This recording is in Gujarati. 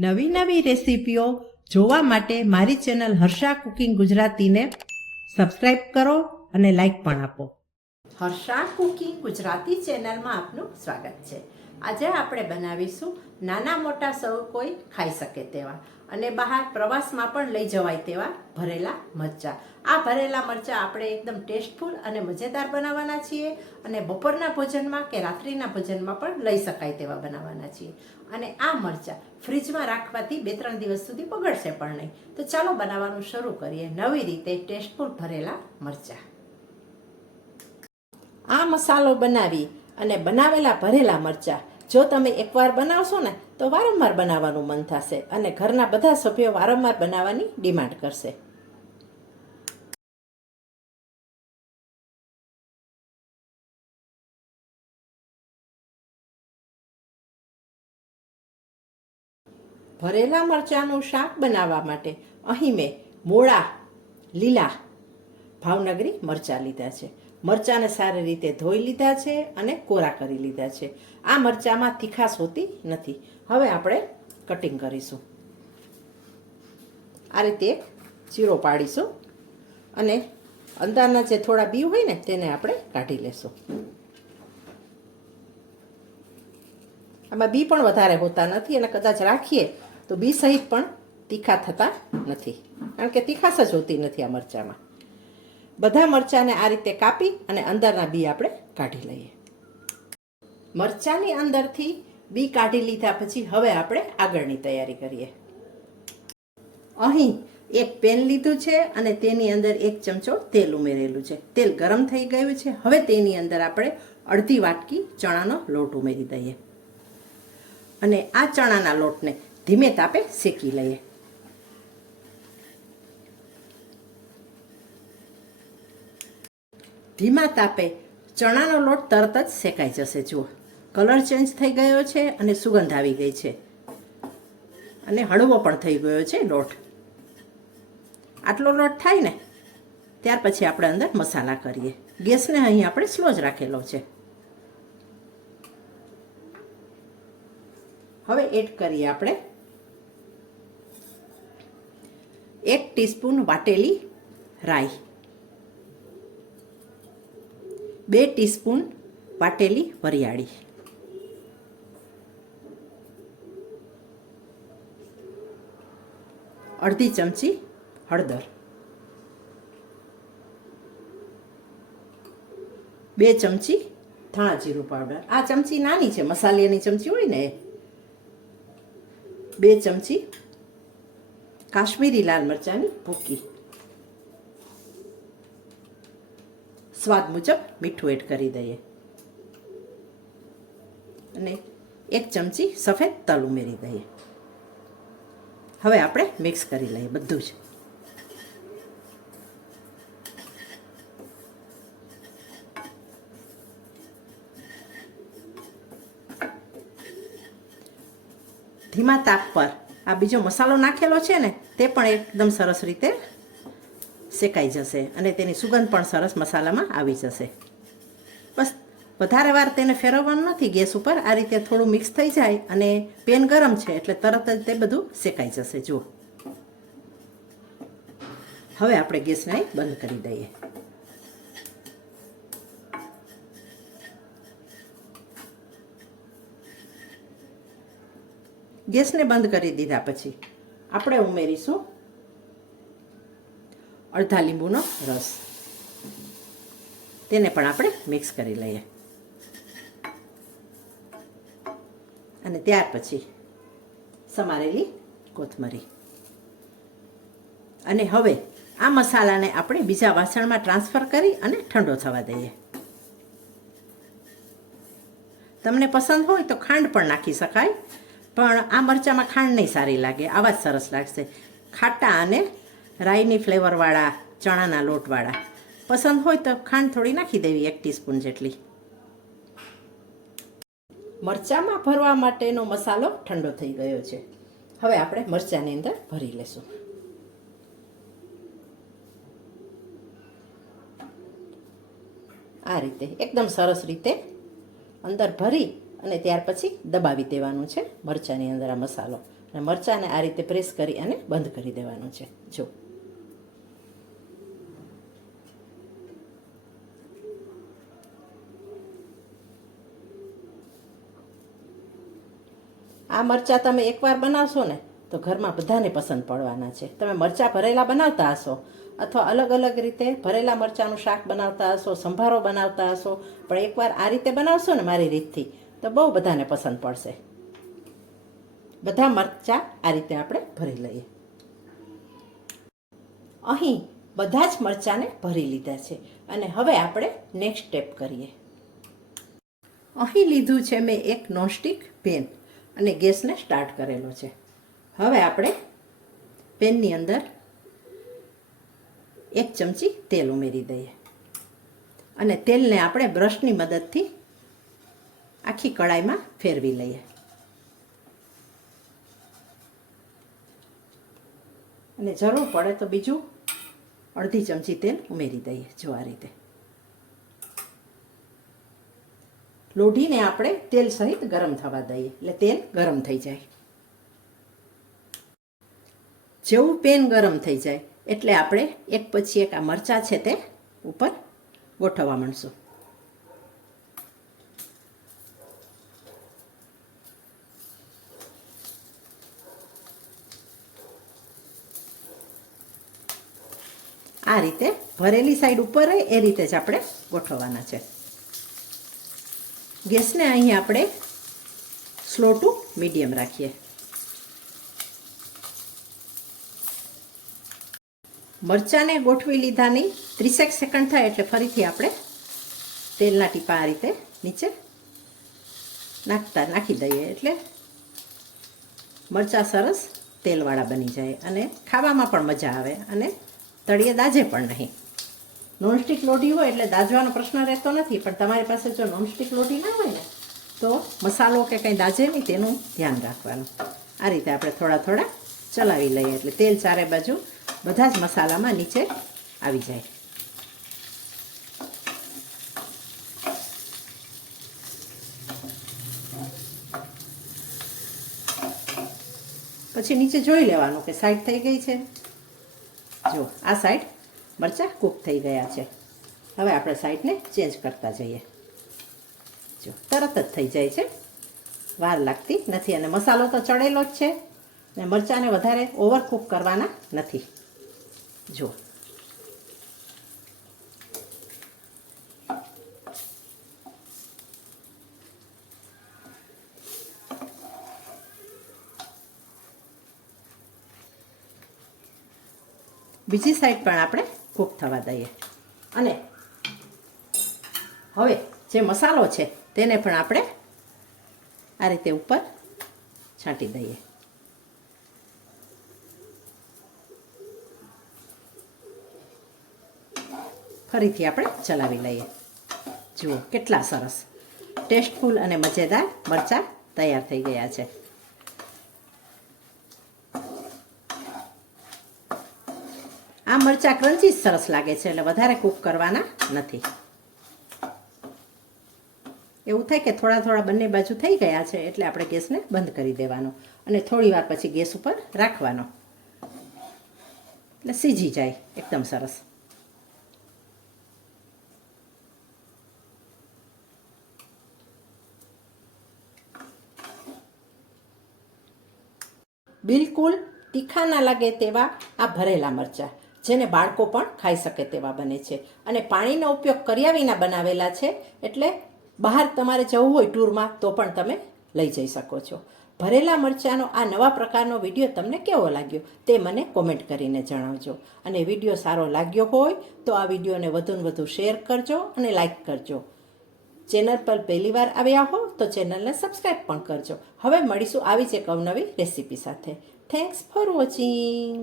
નવી નવી રેસીપીઓ જોવા માટે મારી ચેનલ હર્ષા કુકિંગ ગુજરાતીને સબસ્ક્રાઇબ કરો અને લાઈક પણ આપો. હર્ષા કુકિંગ ગુજરાતી ચેનલમાં આપનું સ્વાગત છે. આજે આપણે બનાવીશું નાના મોટા સૌ કોઈ ખાઈ શકે તેવા અને બહાર પ્રવાસમાં પણ લઈ જવાય તેવા ભરેલા મરચાં. આ ભરેલા મરચાં આપણે એકદમ ટેસ્ટફુલ અને મજેદાર બનાવવાના છીએ અને બપોરના ભોજનમાં કે રાત્રિના ભોજનમાં પણ લઈ શકાય તેવા બનાવવાના છીએ. અને આ મરચાં ફ્રીજમાં રાખવાથી બે ત્રણ દિવસ સુધી બગડશે પણ નહીં. તો ચાલો બનાવવાનું શરૂ કરીએ નવી રીતે ટેસ્ટફુલ ભરેલા મરચાં. આ મસાલો બનાવી અને બનાવેલા ભરેલા મરચાં જો તમે એકવાર બનાવશો ને, તો વારંવાર બનાવવાનું મન થશે અને ઘરના બધા સભ્યો વારંવાર બનાવવાની ડિમાન્ડ કરશે. ભરેલા મરચાંનું શાક બનાવવા માટે અહીં મેં મોળા, લીલા ભાવનગરી મરચાં લીધા છે. મરચાંને સારી રીતે ધોઈ લીધા છે અને કોરા કરી લીધા છે. આ મરચાંમાં તીખાશ હોતી નથી. હવે આપણે કટિંગ કરીશું. આ રીતે એક ચીરો પાડીશું અને અંદરના જે થોડા બી હોય ને તેને આપણે કાઢી લેશું. આમાં બી પણ વધારે હોતા નથી અને કદાચ રાખીએ તો બી સહિત પણ તીખા થતા નથી. કારણ કે તીખાશ જ હોતી નથી આ મરચાંમાં. બધા મરચાંને આ રીતે કાપી અને અંદરના બી આપણે કાઢી લઈએ. મરચાંની અંદરથી બી કાઢી લીધા પછી હવે આપણે આગળની તૈયારી કરીએ. અહીં એક પેન લીધું છે અને તેની અંદર એક ચમચો તેલ ઉમેરેલું છે. તેલ ગરમ થઈ ગયું છે. હવે તેની અંદર આપણે અડધી વાટકી ચણાનો લોટ ઉમેરી દઈએ. અને આ ચણાના લોટને ધીમે તાપે શેકી લઈએ. ધીમા તાપે ચણાનો લોટ તરત જ શેકાઈ જશે, જુઓ. કલર ચેન્જ થઈ ગયો છે અને સુગંધ આવી ગઈ છે. અને હળવો પણ થઈ ગયો છે લોટ. આટલો લોટ થાય ને, ત્યાર પછી આપણે અંદર મસાલા કરીએ. ગેસને અહીં આપણે સ્લો જ રાખેલો છે. હવે એડ કરીએ આપણે એક ટીસ્પૂન વાટેલી રાઈ. બે ટીસ્પૂન વાટેલી વરિયાળી. અડધી ચમચી હળદર. બે ચમચી ધાણા જીરું પાવડર. આ ચમચી નાની છે મસાલિયાની ચમચી હોય ને બે ચમચી કાશ્મીરી લાલ મરચાંની ભૂકી. સ્વાદ મુજબ મીઠું એડ કરી દઈએ. અને એક ચમચી સફેદ તલ ઉમેરી દઈએ. હવે આપણે મિક્સ કરી લઈએ બધું જ. ધીમા તાપ પર આ બીજો મસાલો નાખેલો છે ને, તે પણ એકદમ સરસ રીતે શેકાઈ જશે અને તેની સુગંધ પણ સરસ મસાલામાં આવી જશે. બસ, વધારે વાર તેને ફેરવવાનું નથી ગેસ ઉપર, આ રીતે થોડું મિક્સ થઈ જાય અને પેન ગરમ છે એટલે તરત જ તે બધું શેકાઈ જશે, જુઓ. હવે આપણે ગેસને બંધ કરી દઈએ. ગેસને બંધ કરી દીધા પછી આપણે ઉમેરીશું અડધા લીંબુનો રસ. તેને પણ આપણે મિક્સ કરી લઈએ. અને ત્યાર પછી સમારેલી કોથમરી. અને હવે આ મસાલાને આપણે બીજા વાસણમાં ટ્રાન્સફર કરી અને ઠંડો થવા દઈએ. તમને પસંદ હોય તો ખાંડ પણ નાખી શકાય, પણ આ મરચાંમાં ખાંડ નહીં સારી લાગે, આવા જ સરસ લાગશે. ખાટા અને રાઈની ફ્લેવરવાળા, ચણાના લોટવાળા. પસંદ હોય તો ખાંડ થોડી નાખી દેવી, એક ટીસ્પૂન જેટલી. મરચાંમાં ભરવા માટેનો મસાલો ઠંડો થઈ ગયો છે. હવે આપણે મરચાંની અંદર ભરી લેશું. આ રીતે, એકદમ સરસ રીતે અંદર ભરી અને ત્યાર પછી દબાવી દેવાનું છે મરચાંની અંદર આ મસાલો. અને મરચાંને આ રીતે પ્રેસ કરી અને બંધ કરી દેવાનું છે. જો. આ મરચાં તમે એકવાર બનાવશો ને, તો ઘરમાં બધાને પસંદ પડવાના છે. તમે મરચાં ભરેલા બનાવતા હશો, અથવા અલગ અલગ રીતે ભરેલા મરચાંનું શાક બનાવતા હશો, સંભારો બનાવતા હશો, પણ એકવાર આ રીતે બનાવશો ને મારી રીતથી, તો બહુ બધાને પસંદ પડશે. બધા મરચાં આ રીતે આપણે ભરી લઈએ. અહીં બધા જ મરચાંને ભરી લીધા છે, અને હવે આપણે નેક્સ્ટ સ્ટેપ કરીએ. અહીં લીધું છે મેં એક નોનસ્ટિક પેન. અને ગેસને સ્ટાર્ટ કરેલો છે. હવે આપણે પેનની અંદર એક ચમચી તેલ ઉમેરી દઈએ. અને તેલને આપણે બ્રશની મદદથી આખી કડાઈમાં ફેરવી લઈએ. અને જરૂર પડે તો બીજું અડધી ચમચી તેલ ઉમેરી દઈએ, જો આ રીતે. લોઢીને આપણે તેલ સહિત ગરમ થવા દઈએ, એટલે તેલ ગરમ થઈ જાય. જેવું પેન ગરમ થઈ જાય, એટલે આપણે એક પછી એક આ મરચાં છે તે ઉપર ગોઠવવા માંડશું. આ રીતે ભરેલી સાઈડ ઉપર એ રીતે જ આપણે ગોઠવવાના છે. ગેસને અહીં આપણે સ્લો ટુ મીડિયમ રાખીએ. મરચાંને ગોઠવી લીધાની ત્રીસેક સેકન્ડ થાય એટલે ફરીથી આપણે તેલના ટીપા આ રીતે નીચે નાખતા નાખી દઈએ એટલે મરચાં સરસ તેલવાળા બની જાય અને ખાવામાં પણ મજા આવે અને તળિયે દાજે પણ નહીં. નોનસ્ટિક લોઢી હોય એટલે દાજવાનો પ્રશ્ન રહેતો નથી, પણ તમારી પાસે જો નોનસ્ટિક લોઢી ના હોય ને, તો મસાલો કે કંઈ દાજે નહીં, તેનું ધ્યાન રાખવાનું. આ રીતે આપણે થોડા થોડા ચલાવી લઈએ, એટલે તેલ ચારે બાજુ બધા જ મસાલામાં નીચે આવી જાય. પછી નીચે જોઈ લેવાનું કે સાઈડ થઈ ગઈ છે. જો, આ સાઈડ મરચાં કૂક થઈ ગયા છે. હવે આપણે સાઈડને ચેન્જ કરતા જઈએ. જો, તરત જ થઈ જાય છે. વાર લાગતી નથી અને મસાલો તો ચડેલો જ છે ને મરચાંને વધારે ઓવરકૂક કરવાના નથી. જો. બીજી સાઈડ પણ આપણે કૂક થવા દઈએ. અને હવે જે મસાલો છે, તેને પણ આપણે આ રીતે ઉપર છાંટી દઈએ. ફરીથી આપણે ચલાવી લઈએ. જુઓ કેટલા સરસ. ટેસ્ટફુલ અને મજેદાર મરચાં તૈયાર થઈ ગયા છે. મરચાં ક્રંચી જ સરસ લાગે છે એટલે વધારે કૂક કરવાના નથી. એવું થાય કે થોડા થોડા બંને બાજુ થઈ ગયા છે એટલે આપણે ગેસને બંધ કરી દેવાનો અને થોડી વાર પછી ગેસ ઉપર રાખવાનો. એટલે સીજી જાય એકદમ સરસ. બિલકુલ તીખા ના લાગે તેવા આ ભરેલા મરચાં. જેને બાળકો પણ ખાઈ શકે તેવા બને છે. અને પાણીનો ઉપયોગ કર્યા વિના બનાવેલા છે, એટલે બહાર તમારે જવું હોય ટૂરમાં તો પણ તમે લઈ જઈ શકો છો. ભરેલા મરચાંનો આ નવા પ્રકારનો વીડિયો તમને કેવો લાગ્યો તે મને કોમેન્ટ કરીને જણાવજો. અને વીડિયો સારો લાગ્યો હોય તો આ વિડીયોને વધુને વધુ શેર કરજો અને લાઇક કરજો. ચેનલ પર પહેલીવાર આવ્યા હો તો ચેનલને સબસ્ક્રાઈબ પણ કરજો. હવે મળીશું આવી જ એક અવનવી રેસીપી સાથે. Thanks for watching.